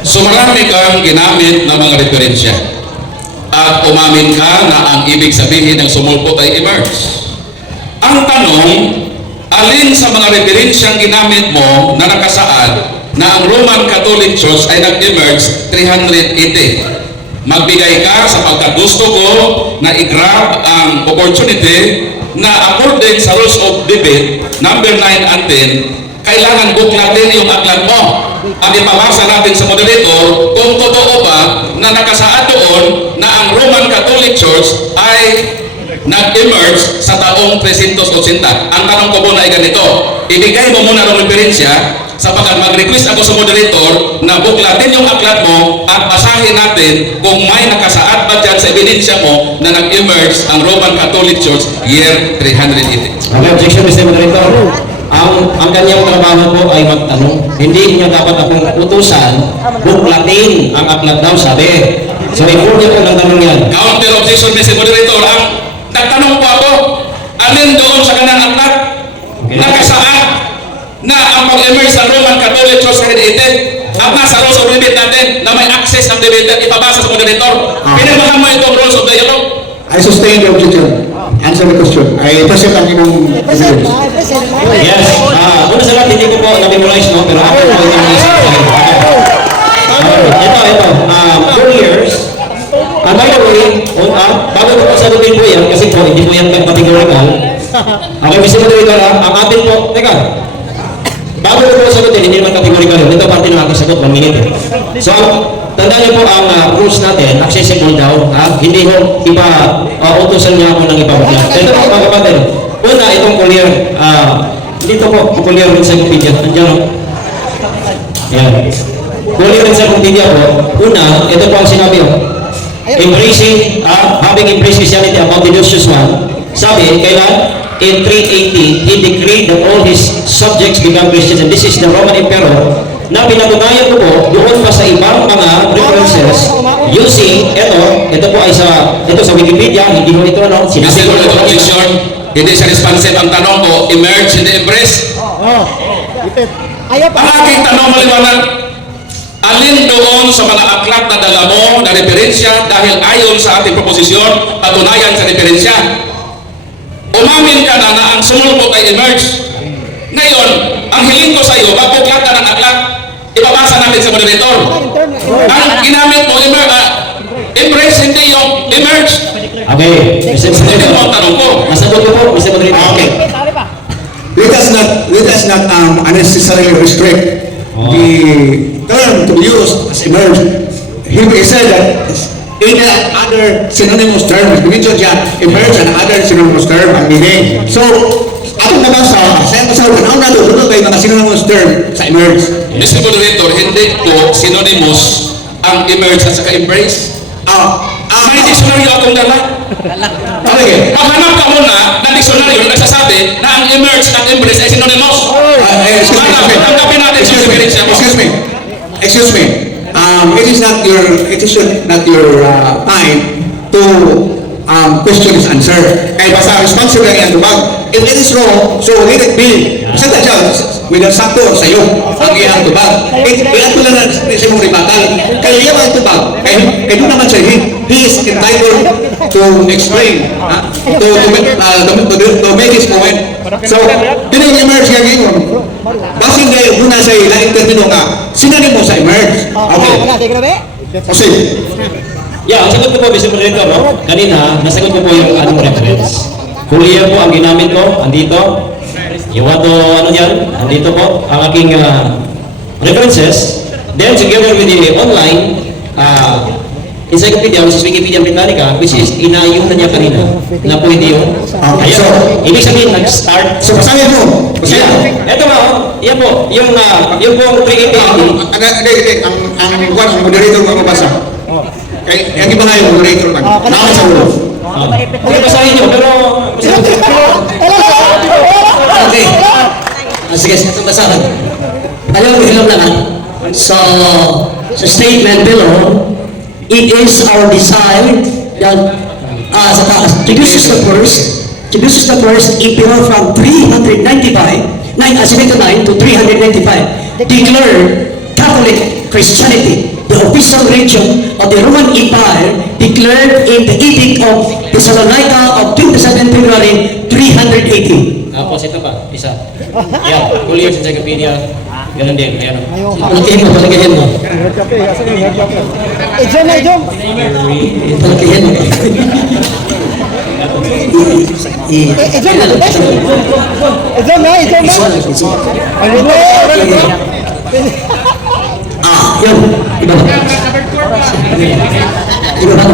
So marami kang ginamit na mga referensya. At umamin ka na ang ibig sabihin ng sumulpot ay emerge. Ang tanong, alin sa mga referensyang ginamit mo na nakasaad na ang Roman Catholic Church ay nag-emerge 380? Magbigay ka sa pagkagusto ko na i-grab ang opportunity na according sa rules of debate, number 9 and 10, kailangan buklatin yung aklat mo. At ipabasa natin sa moderator kung totoo ba na nakasaad doon na ang Roman Catholic Church ay nag-emerge sa taong 380. Ang tanong ko muna ay ganito, ibigay mo muna ng referensya sapagkat mag-request ako sa moderator na buklatin yung aklat mo at basahin natin kung may nakasaad ba dyan sa ebidensya mo na nag-emerge ang Roman Catholic Church year 380. Okay, objection, Mr. Moderator. Ang, ang kanyang trabaho po ay magtanong. Hindi niya dapat akong utusan, buklatin ang aklat daw, sabi. So, i-forward niya po ng tanong yan. Counter objection, Mr. Moderator, ang nagtanong po ako, alin doon sa kanang aklat? Nakasaad na ang pag-emerge sa Roman Catholic Church 380 at nasa rules of debate natin na may access ng debate ipabasa sa moderator. Ah. Pinirmahan mo itong rules of dialogue. I sustain the objection. Answer the question. I present ang inyong evidence. Yes. Ah, una sa lahat, hindi ko po na-memorize, no? Pero ako po ko. Okay. Ito, ito. Um, four years. And by the way, un, ah, bago ko po sagutin po yan, kasi po, hindi po yan categorical. Okay, Mr. Moderator, ang atin po, teka, bago ko po sagutin, hindi naman categorical yun. Ito parte ng aking sagot, one minute. So, tandaan niyo po ang ah, rules natin, accessible daw, ha? hindi ho iba, uh, utusan niya ako ng vlog. Ito po mga kapatid, una, itong collier, ah, dito po, ang collier ng encyclopedia, nandiyan o. Yan. Collier encyclopedia po, una, ito po ang sinabi o. Embracing, ah, having embraced Christianity about the Lucius one, sabi, kailan? In 380, he decreed that all his subjects become Christians, and this is the Roman Emperor, na pinatunayan ko po doon pa sa ibang mga references using, ito, ito po ay sa, ito sa Wikipedia, hindi mo ito, ano, sinabi ko Moderator, objection. Hindi siya responsive ang tanong ko, emerge in the embrace. Ayaw pa. Ang aking tanong maliwanag, alin doon sa mga aklat na dala mo na referensya dahil ayon sa ating proposisyon, patunayan sa referensya. Na ang sumulpot ay emerge. Ngayon, ang hiling ko sa iyo, magbuklat ka ng aklat, ipabasa natin sa moderator. Ang ginamit mo, emer, ah, embrace, hindi yung emerge. Okay, Mr. Hindi mo ang Moderator. tanong ko. Masagot ko po, Mr. Moderator. Okay. Let us not let us not um, unnecessarily restrict the term to be used as emerge. He he said that in the other synonymous terms, mentioned siya, emerge and other synonymous term ang meaning. So, atong nabasa, sa sa panahon na doon, doon kayo mga synonymous term sa emerge. Mr. Moderator, hindi po synonymous ang emerge at saka embrace. Ah, ah, May dictionary akong dala. okay. Maghanap ka muna ng dictionary na nagsasabi na ang emerge at embrace ay synonymous. Uh, eh, excuse me, tanggapin natin yung excuse me, excuse me, excuse me. Um, it is not your, it is not your uh, time to um, question his answer. Kaya basta responsible ang tubag. If it is wrong, so let it be. Basta ka siya, with a sakto sa iyo, ang iyang tubag. Eh, iyan ko lang na sa mong ribatal. Kaya iya ang tubag. Kaya, kaya naman siya, he, he is entitled to explain, to, to, make, uh, to, to, to make his point. So, yun ang emerge nga ngayon. Basin kayo muna sa ilang termino nga, sinanin mo sa emerge. Okay. Wala, di ka na ba? Proceed. Yeah, ang sagot ko po, Mr. Moderator, no? kanina, nasagot ko po yung anong reference. Kuliya po ang ginamit ko, andito. Yung ato, ano yan, andito po, ang aking ah, references. Then, together with the online uh, encyclopedia, which is Wikipedia Britannica, which is inayunan niya kanina, na pwede yung, Okay, so- ibig sabihin, nag-start. So, basahin mo. Basahin mo. Eto nga, oh, yan po, yung, uh, yung po 380, Ang, ang, hindi, hindi, ang, ang, ang, ang moderator mo mabasa. Kaya, yung iba nga yung moderator man. Nakakit sa ulo. okay, basahin nyo, pero, Okay. Ah, sige, ito basahan. Alam mo, hilam lang ah. So, sa statement below, it is our desire that uh, sa taas, Tibusius the first, Tibusius the first, Emperor from 395, 9, uh, 79 to 395, declared Catholic Christianity, the official religion of the Roman Empire, declared in the Edict of Thessalonica of 27 February 380. Tapos ito pa, isa. Full years encyclopedia. Ganun din, ayan. o. Palakihin mo, palakihin mo. Eh, John na, John. Palakihin mo. Eh, John na. Eh, John na, eh, John na. Ayun na. Ah, yun. Iba ba? Iba ba?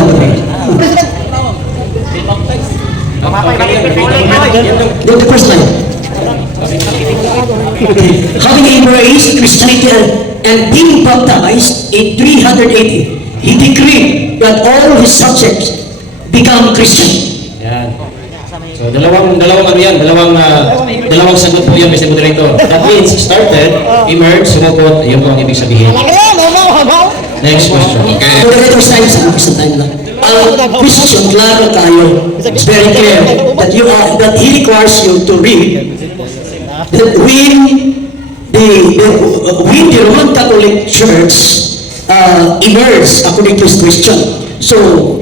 Yung the first line. Having embraced Christianity and being baptized in 380, he decreed that all his subjects become Christian. Yan. So, dalawang, dalawang ano yan, dalawang, ah, dalawang sagot po yan, Mr. Moderator. That means, started, emerged, sumupot, yun po ang ibig sabihin. Next question. Okay. Moderator time sa sa time lang. Ang question, klaro tayo. It's very clear that you are, that he requires you to read that when the, the when the Roman Catholic Church uh, emerged according to his question. So,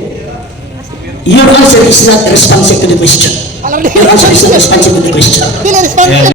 your answer is not responsive to the question. Your answer is not responsive to the question. Responsible.